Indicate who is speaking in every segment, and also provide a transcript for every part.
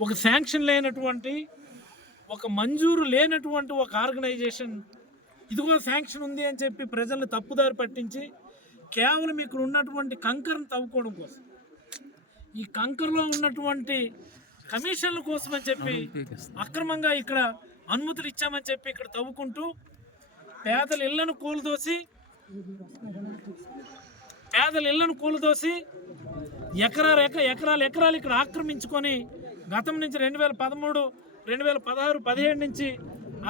Speaker 1: ఒక శాంక్షన్ లేనటువంటి ఒక మంజూరు లేనటువంటి ఒక ఆర్గనైజేషన్ ఇదిగో శాంక్షన్ ఉంది అని చెప్పి ప్రజల్ని తప్పుదారి పట్టించి కేవలం ఇక్కడ ఉన్నటువంటి కంకరను తవ్వుకోవడం కోసం. ఈ కంకరలో ఉన్నటువంటి కమిషన్ల కోసం అని చెప్పి అక్రమంగా ఇక్కడ అనుమతులు ఇచ్చామని చెప్పి ఇక్కడ తవ్వుకుంటూ పేదల ఇళ్ళను కూలదోసి పేదల ఇళ్ళను కూలదోసి ఎకరాలు ఎక ఎకరాలు ఎకరాలు ఇక్కడ ఆక్రమించుకొని గతం నుంచి రెండు వేల పదమూడు రెండు వేల పదహారు పదిహేడు నుంచి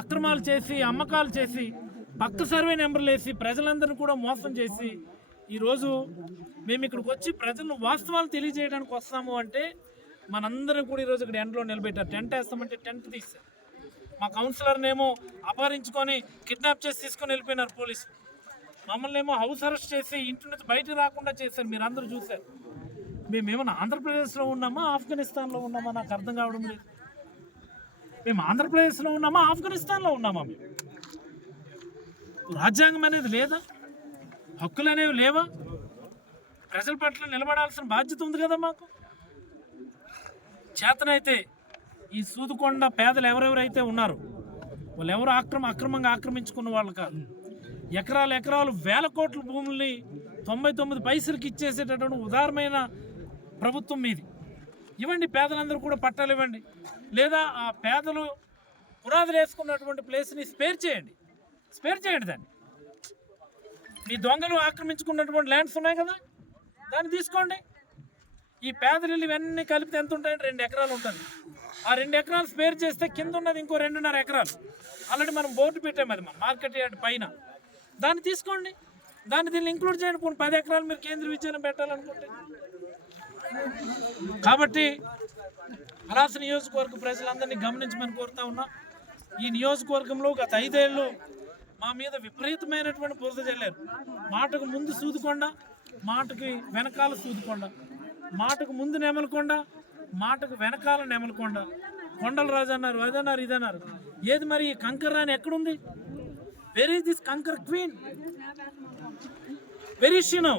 Speaker 1: అక్రమాలు చేసి అమ్మకాలు చేసి పక్క సర్వే నెంబర్లు వేసి ప్రజలందరినీ కూడా మోసం చేసి ఈరోజు మేము ఇక్కడికి వచ్చి ప్రజలను వాస్తవాలు తెలియజేయడానికి వస్తాము అంటే మనందరం కూడా ఈరోజు ఇక్కడ ఎండలో నిలబెట్టారు. టెంట్ వేస్తామంటే టెంట్ తీశారు. మా కౌన్సిలర్నేమో అపహరించుకొని కిడ్నాప్ చేసి తీసుకొని వెళ్ళిపోయినారు పోలీసులు. మమ్మల్ని ఏమో హౌస్ అరెస్ట్ చేసి ఇంటి నుంచి బయటకు రాకుండా చేశారు. మీరు అందరూ చూశారు. మేము ఏమన్నా ఆంధ్రప్రదేశ్లో ఉన్నామా? ఆఫ్ఘనిస్తాన్లో ఉన్నామా? నాకు అర్థం కావడం లేదు. మేము ఆంధ్రప్రదేశ్లో ఉన్నామా? ఆఫ్ఘనిస్తాన్లో ఉన్నామా? మేము రాజ్యాంగం అనేది లేదా? హక్కులు అనేవి లేవా? ప్రజల పట్ల నిలబడాల్సిన బాధ్యత ఉంది కదా మాకు? చేతనైతే ఈ సూదుకొండ పేదలు ఎవరెవరైతే ఉన్నారో వాళ్ళు ఎవరు ఆక్రమ అక్రమంగా ఆక్రమించుకున్న వాళ్ళు కాదు. ఎకరాలు ఎకరాలు వేల కోట్ల భూముల్ని తొంభై తొమ్మిది పైసలకి ఇచ్చేసేటటువంటి ఉదారమైన ప్రభుత్వం మీది. ఇవ్వండి పేదలందరూ కూడా పట్టాలు ఇవ్వండి. లేదా ఆ పేదలు పునాదులు వేసుకున్నటువంటి ప్లేస్ని స్పేర్ చేయండి. స్పేర్ చేయండి దాన్ని. మీ దొంగలు ఆక్రమించుకున్నటువంటి ల్యాండ్స్ ఉన్నాయి కదా? దాన్ని తీసుకోండి. ఈ పేదలు ఇవన్నీ కలిపితే ఎంత ఉంటాయంటే రెండు ఎకరాలు ఉంటుంది. ఆ రెండు ఎకరాలు స్పేర్ చేస్తే కింద ఉన్నది ఇంకో రెండున్నర ఎకరాలు. ఆల్రెడీ మనం బోర్డు పెట్టాము అది మన మార్కెట్ యార్డ్ పైన. దాన్ని తీసుకోండి. దాన్ని దీన్ని ఇంక్లూడ్ చేయండి. పది ఎకరాలు మీరు కేంద్ర విజయం పెట్టాలనుకుంటే. కాబట్టి పలాస నియోజకవర్గ ప్రజలందరినీ గమనించమని కోరుతా ఉన్నా. ఈ నియోజకవర్గంలో గత ఐదేళ్ళు మా మీద విపరీతమైనటువంటి బురద చల్లారు మాటకు ముందు సూదుకొండ మాటకి వెనకాల సూదుకొండ మాటకు ముందు నెమలకొండ మాటకు వెనకాల నెమలకొండ. కొండల రాజు అన్నారు అదన్నారు ఇదన్నారు. ఏది మరి ఈ కంకర్ రాని ఎక్కడుంది? వెరీ దిస్ కంకర్ క్వీన్ వెరీ షీ నౌ